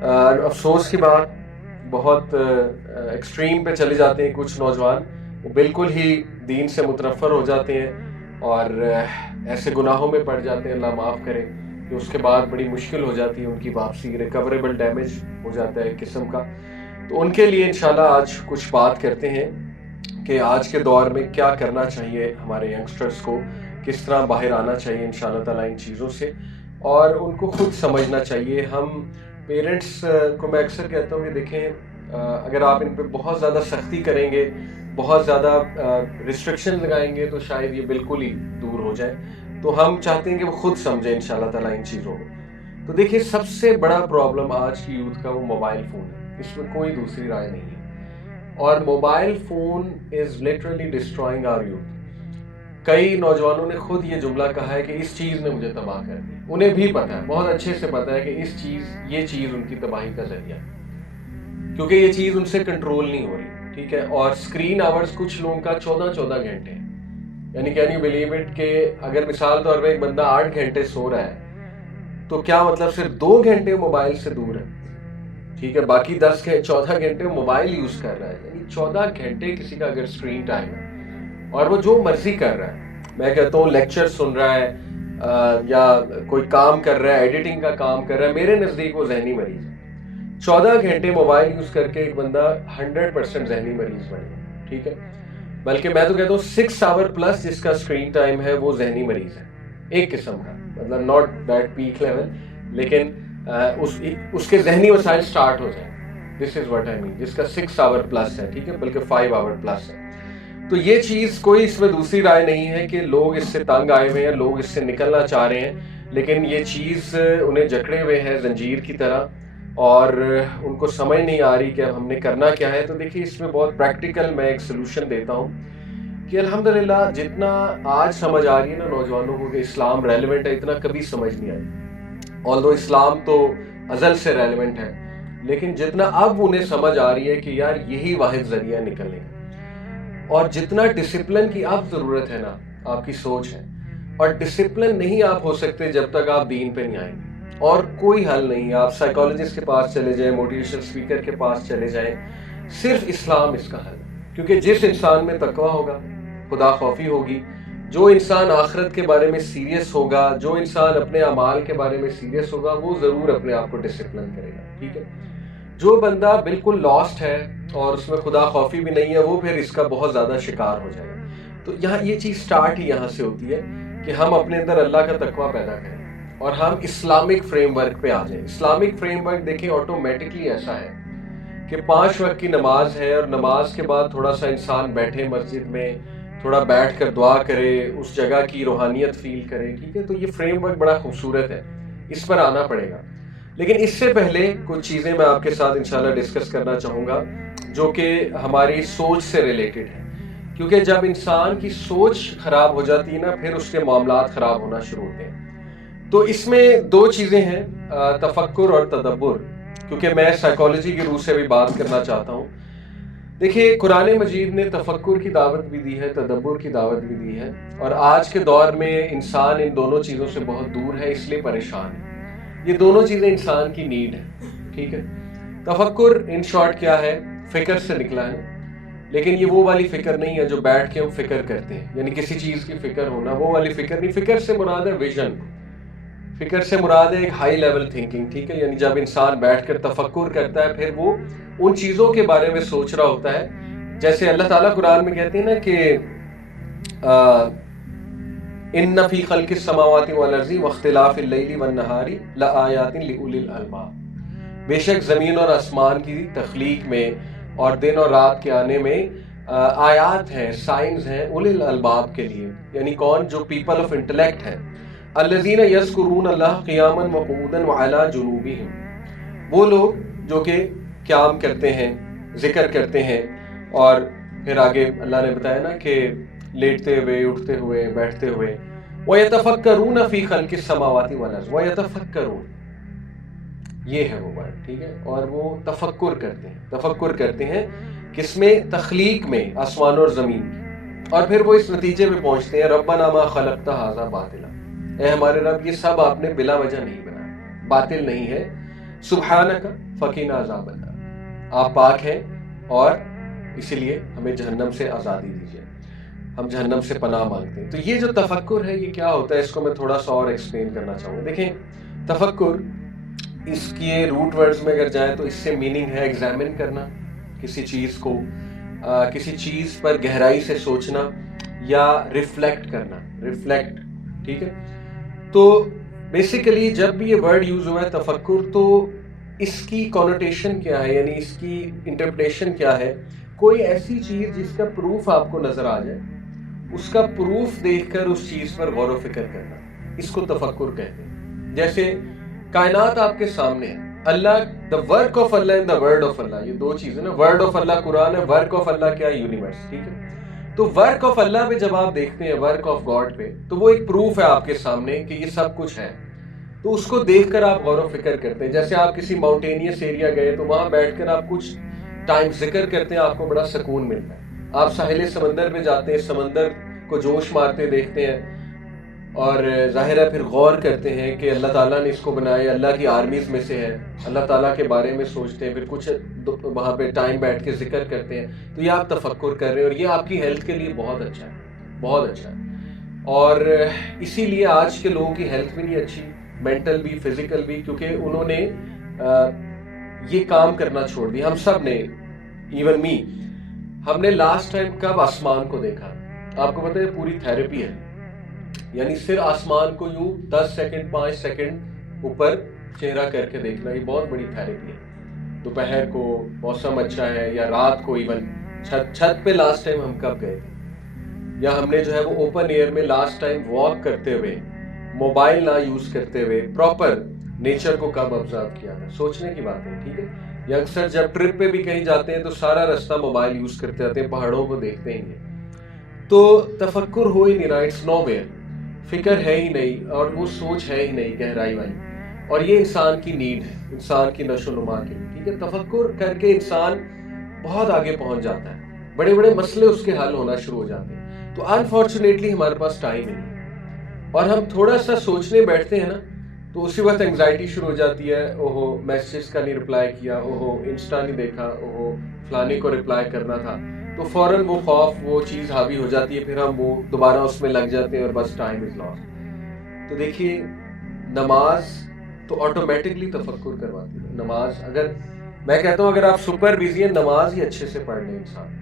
افسوس کی بات، بہت ایکسٹریم پہ چلے جاتے ہیں کچھ نوجوان، وہ بالکل ہی دین سے متنفر ہو جاتے ہیں اور ایسے گناہوں میں پڑ جاتے ہیں، اللہ معاف کرے، کہ اس کے بعد بڑی مشکل ہو جاتی ہے ان کی واپسی، ریکوریبل ڈیمیج ہو جاتا ہے ایک قسم کا۔ تو ان کے لیے انشاءاللہ آج کچھ بات کرتے ہیں کہ آج کے دور میں کیا کرنا چاہیے ہمارے ینگسٹرز کو، کس طرح باہر آنا چاہیے انشاءاللہ تعالیٰ ان چیزوں سے، اور ان کو خود سمجھنا چاہیے۔ ہم پیرنٹس کو میں اکثر کہتا ہوں کہ دیکھیں، اگر آپ ان پہ بہت زیادہ سختی کریں گے، بہت زیادہ ریسٹرکشن لگائیں گے، تو شاید یہ بالکل ہی دور ہو جائے۔ تو ہم چاہتے ہیں کہ وہ خود سمجھیں انشاءاللہ تعالیٰ ان چیزوں کو۔ تو دیکھیے، سب سے بڑا پرابلم آج کی یوتھ کا وہ موبائل فون ہے، اس میں کوئی دوسری رائے نہیں ہے۔ اور mobile phone is literally destroying our youth. کئی نوجوانوں نے خود یہ جملہ کہا ہے کہ اس چیز نے مجھے تباہ کر دیا۔ انہیں بھی پتا ہے، بہت اچھے سے پتا ہے کہ یہ چیز ان کی تباہی کا ذریعہ ہے، کیونکہ یہ چیز ان سے کنٹرول نہیں ہو رہی، ٹھیک ہے۔ اور اسکرین آورز کچھ لوگوں کا 14 گھنٹے ہیں، یعنی کین یو بلیو اٹ کہ اگر مثال طور پہ ایک بندہ 8 گھنٹے سو رہا ہے، تو کیا مطلب صرف 2 گھنٹے موبائل سے دور ہے، ٹھیک ہے، باقی 14 گھنٹے موبائل یوز کر رہا ہے۔ یعنی 14 گھنٹے کسی کا اگر اسکرین ٹائم ہے اور وہ جو مرضی کر رہا ہے، میں کہتا ہوں لیکچر سن رہا ہے یا کوئی کام کر رہا ہے، ایڈیٹنگ کا کام کر رہا ہے، میرے نزدیک وہ ذہنی مریض ہے۔ 14 گھنٹے موبائل یوز کر کے ایک بندہ 100% ذہنی مریض بنے گا، ٹھیک ہے۔ بلکہ میں تو کہتا ہوں 6 آور پلس جس کا اسکرین ٹائم ہے وہ ذہنی مریض ہے ایک قسم کا، مطلب ناٹ دیٹ پیک لیول، لیکن اس کے ذہنی وسائل سٹارٹ ہو جائیں، دس از واٹ آئی مین، جس کا 6 آور پلس ہے، ٹھیک ہے، بلکہ 5 آور پلس ہے۔ تو یہ چیز کوئی اس میں دوسری رائے نہیں ہے کہ لوگ اس سے تنگ آئے ہوئے ہیں، لوگ اس سے نکلنا چاہ رہے ہیں، لیکن یہ چیز انہیں جکڑے ہوئے ہے زنجیر کی طرح، اور ان کو سمجھ نہیں آ رہی کہ اب ہم نے کرنا کیا ہے۔ تو دیکھیے، اس میں بہت پریکٹیکل میں ایک سلوشن دیتا ہوں کہ الحمدللہ جتنا آج سمجھ آ رہی ہے نا نوجوانوں کو کہ اسلام ریلیونٹ ہے، اتنا کبھی سمجھ نہیں آئی، آلدو اسلام تو ازل سے ریلیونٹ ہے، لیکن جتنا اب انہیں سمجھ آ رہی ہے کہ یار یہی واحد ذریعہ ہے نکلنے کا، اور جتنا ڈسپلن کی اب ضرورت ہے نا، آپ کی سوچ ہے، اور ڈسپلن نہیں آپ ہو سکتے جب تک آپ دین پہ نہیں آئیں گے، اور کوئی حل نہیں۔ آپ سائیکالوجسٹ کے پاس چلے جائیں، موٹیویشن اسپیکر کے پاس چلے جائیں، صرف اسلام اس کا حل ہے۔ کیونکہ جس انسان میں تقویٰ ہوگا، خدا خوفی ہوگی، جو انسان آخرت کے بارے میں سیریس ہوگا، جو انسان اپنے اعمال کے بارے میں سیریس ہوگا، وہ ضرور اپنے آپ کو ڈسپلن کرے گا، ٹھیک ہے۔ جو بندہ بالکل لاسٹ ہے اور اس میں خدا خوفی بھی نہیں ہے، وہ پھر اس کا بہت زیادہ شکار ہو جائے گا۔ تو یہاں یہ چیز سٹارٹ ہی یہاں سے ہوتی ہے کہ ہم اپنے اندر اللہ کا تقویٰ پیدا کریں اور ہم اسلامک فریم ورک پہ آ جائیں۔ اسلامک فریم ورک دیکھیں آٹومیٹکلی ایسا ہے کہ 5 وقت کی نماز ہے، اور نماز کے بعد تھوڑا سا انسان بیٹھے مسجد میں، تھوڑا بیٹھ کر دعا کرے، اس جگہ کی روحانیت فیل کرے، ٹھیک ہے۔ تو یہ فریم ورک بڑا خوبصورت ہے، اس پر آنا پڑے گا۔ لیکن اس سے پہلے کچھ چیزیں میں آپ کے ساتھ انشاءاللہ ڈسکس کرنا چاہوں گا جو کہ ہماری سوچ سے ریلیٹڈ ہے، کیونکہ جب انسان کی سوچ خراب ہو جاتی ہے نا، پھر اس کے معاملات خراب ہونا شروع ہوتے ہیں۔ تو اس میں 2 چیزیں ہیں، تفکر اور تدبر، کیونکہ میں سائیکالوجی کی روح سے بھی بات کرنا چاہتا ہوں۔ دیکھیے، قرآن مجید نے تفکر کی دعوت بھی دی ہے، تدبر کی دعوت بھی دی ہے، اور آج کے دور میں انسان ان دونوں چیزوں سے بہت دور ہے، اس لیے پریشان ہے۔ یہ دونوں چیزیں انسان کی نیڈ ہے، ٹھیک ہے۔ تفکر ان شارٹ کیا ہے؟ فکر سے نکلا ہے، لیکن یہ وہ والی فکر نہیں ہے جو بیٹھ کے ہم فکر کرتے ہیں، یعنی کسی چیز کی فکر ہونا، وہ والی فکر نہیں۔ فکر سے مراد ہے ویژن، فکر سے مراد ہے ایک ہائی لیول تھنکنگ، ٹھیک ہے۔ یعنی جب انسان بیٹھ کر تفکر کرتا ہے، پھر وہ ان چیزوں کے بارے میں سوچ رہا ہوتا ہے، جیسے اللہ تعالیٰ قرآن میں کہتے ہیں نا کہ ان فی خلق السماوات والارض واختلاف اللیل والنہار لآیات لأولی الالباب، بے شک زمین اور آسمان کی تخلیق میں اور دن اور رات کے آنے میں آیات ہیں، سائنز ہیں اولی الالباب کے لیے، یعنی کون؟ جو پیپل آف انٹلیکٹ ہیں۔ الذین یذکرون اللہ قیاما وقعودا وعلی جنوبہم، وہ لوگ جو کہ قیام کرتے ہیں، ذکر کرتے ہیں، اور پھر آگے اللہ نے بتایا نا کہ لیٹتے ہوئے، اٹھتے ہوئے، بیٹھتے ہوئے، وَيَتَفَكَّرُونَ فِي خَلْقِ السَّمَاوَاتِ وَالْأَرْضِ وَيَتَفَكَّرُونَ، یہ ہے وہ ورڈ، ٹھیک ہے۔ اور وہ تفکر کرتے ہیں، تفکر کرتے ہیں کس میں؟ تخلیق میں، آسمان اور زمین کی، اور پھر وہ اس نتیجے پہ پہنچتے ہیں ربنا ما خلقت ھذا باطلا، اے ہمارے رب یہ سب آپ نے بلا وجہ نہیں بنایا، باطل نہیں ہے، سبحانک، فقینا عذاب النار، آپ پاک ہیں اور اسی لیے ہمیں جہنم سے آزادی دیجیے، ہم جہنم سے پناہ مانگتے ہیں۔ تو یہ جو تفکر ہے یہ کیا ہوتا ہے، اس کو میں تھوڑا سا اور ایکسپلین کرنا چاہوں گا۔ دیکھیں تفکر، اس کے روٹ ورڈز میں اگر جائیں تو اس سے میننگ ہے ایگزامن کرنا، کسی چیز کو، کسی چیز پر گہرائی سے سوچنا یا ریفلیکٹ کرنا، ریفلیکٹ، ٹھیک ہے۔ تو بیسیکلی جب بھی یہ ورڈ یوز ہوا ہے تفکر، تو اس کی کونوٹیشن کیا ہے، یعنی اس کی انٹرپریٹیشن کیا ہے، کوئی ایسی چیز جس کا پروف آپ کو نظر آ جائے، اس کا پروف دیکھ کر اس چیز پر غور و فکر کرنا، اس کو تفکر کہتے ہیں۔ جیسے کائنات آپ کے سامنے ہے، Allah, the work of Allah and the word of Allah, یہ دو چیزیں نا، ورڈ آف اللہ قرآن ہے، ورک آف اللہ کیا ہے، یونیورس، ٹھیک ہے۔ تو ورک آف اللہ پہ جب آپ دیکھتے ہیں، ورک آف گاڈ پہ، تو وہ ایک پروف ہے آپ کے سامنے کہ یہ سب کچھ ہے، تو اس کو دیکھ کر آپ غور و فکر کرتے ہیں۔ جیسے آپ کسی ماؤنٹینیس ایریا گئے تو وہاں بیٹھ کر آپ کچھ ٹائم ذکر کرتے ہیں، آپ کو بڑا سکون ملتا ہے۔ آپ ساحل سمندر پہ جاتے ہیں، سمندر کو جوش مارتے دیکھتے ہیں، اور ظاہر ہے پھر غور کرتے ہیں کہ اللہ تعالیٰ نے اس کو بنایا، اللہ کی آرمیز میں سے ہے، اللہ تعالیٰ کے بارے میں سوچتے ہیں، پھر کچھ وہاں پہ ٹائم بیٹھ کے ذکر کرتے ہیں، تو یہ آپ تفکر کر رہے ہیں، اور یہ آپ کی ہیلتھ کے لیے بہت اچھا ہے، بہت اچھا ہے۔ اور اسی لیے آج کے لوگوں کی ہیلتھ بھی نہیں اچھی، مینٹل بھی، فزیکل بھی، کیونکہ انہوں نے یہ کام کرنا چھوڑ دیا۔ ہم سب نے، ایون می، ہم نے لاسٹ ٹائم کب آسمان کو دیکھا؟ آپ کو پتہ ہے پوری تھیراپی ہے، یعنی صرف آسمان کو یوں 10 سیکنڈ 5 سیکنڈ اوپر چہرہ کر کے دیکھنا، یہ بہت بڑی تھیراپی ہے۔ دوپہر کو موسم اچھا ہے یا رات کو، ایون چھت پہ لاسٹ ٹائم ہم کب گئے تھے، یا ہم نے جو ہے وہ اوپن ایئر میں لاسٹ ٹائم واک کرتے ہوئے، موبائل نہ یوز کرتے ہوئے، پراپر نیچر کو کب آبزرو کیا تھا؟ سوچنے کی بات ہے، ٹھیک ہے۔ یا اکثر جب ٹرپ پہ بھی کہیں جاتے ہیں تو سارا رستہ موبائل یوز کرتے جاتے ہیں، پہاڑوں کو دیکھتے ہی نہیں، تو تفکر ہو ہی نہیں رہا، اٹس نو ویئر، فکر ہے ہی نہیں، اور وہ سوچ ہے ہی نہیں گہرائی والی، اور یہ انسان کی نیڈ ہے، انسان کی نشو و نما کے، ٹھیک ہے۔ تفکر کر کے انسان بہت آگے پہنچ جاتا ہے، بڑے بڑے مسئلے اس کے حل ہونا شروع ہو جاتے ہیں۔ تو انفارچونیٹلی ہمارے پاس ٹائم ہی نہیں، اور ہم تھوڑا سا سوچنے بیٹھتے ہیں نا، تو اسی وقت انگزائٹی شروع ہو جاتی ہے، اوہو میسیج کا نہیں رپلائی کیا، اوہو انسٹا نہیں دیکھا، اوہو فلانے کو رپلائی کرنا تھا، تو فوراً وہ خوف، وہ چیز حاوی ہو جاتی ہے، پھر ہم وہ دوبارہ اس میں لگ جاتے ہیں، اور بس ٹائم از لاس۔ تو دیکھیے نماز تو آٹومیٹکلی تفکر کرواتی ہے۔ نماز، اگر میں کہتا ہوں اگر آپ سپر بزی ہیں، نماز ہی اچھے سے پڑھ لیں، انسان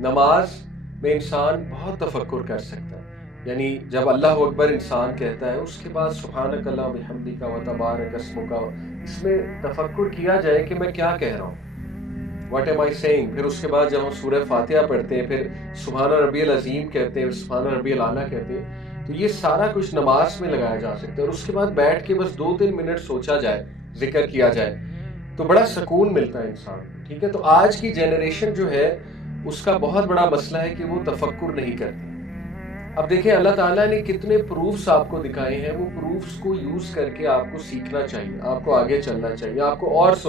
نماز میں انسان بہت تفکر کر سکتا ہے۔ یعنی جب اللہ اکبر انسان کہتا ہے، اس کے بعد سبحانک اللہ بحمدک و تبارک اسمک، اس میں تفکر کیا جائے کہ میں کیا کہہ رہا ہوں، واٹ ایم آئی سیئنگ۔ پھر اس کے بعد جب ہم سورہ فاتحہ پڑھتے ہیں، پھر سبحان ربی العظیم کہتے ہیں، سبحان ربی الاعلیٰ کہتے ہیں، تو یہ سارا کچھ نماز میں لگایا جا سکتا ہے، اور اس کے بعد بیٹھ کے بس 2-3 منٹ سوچا جائے، ذکر کیا جائے، تو بڑا سکون ملتا ہے انسان، ٹھیک ہے۔ تو آج کی جنریشن جو ہے اس کا بہت بڑا مسئلہ ہے کہ وہ تفکر نہیں کرتی۔ اب دیکھیں اللہ تعالیٰ نے کتنے پروفس آپ کو دکھائے ہیں، وہ پروفس کو یوز کر کے آپ کو سیکھنا چاہیے، آپ کو آگے چلنا چاہیے، آپ کو اور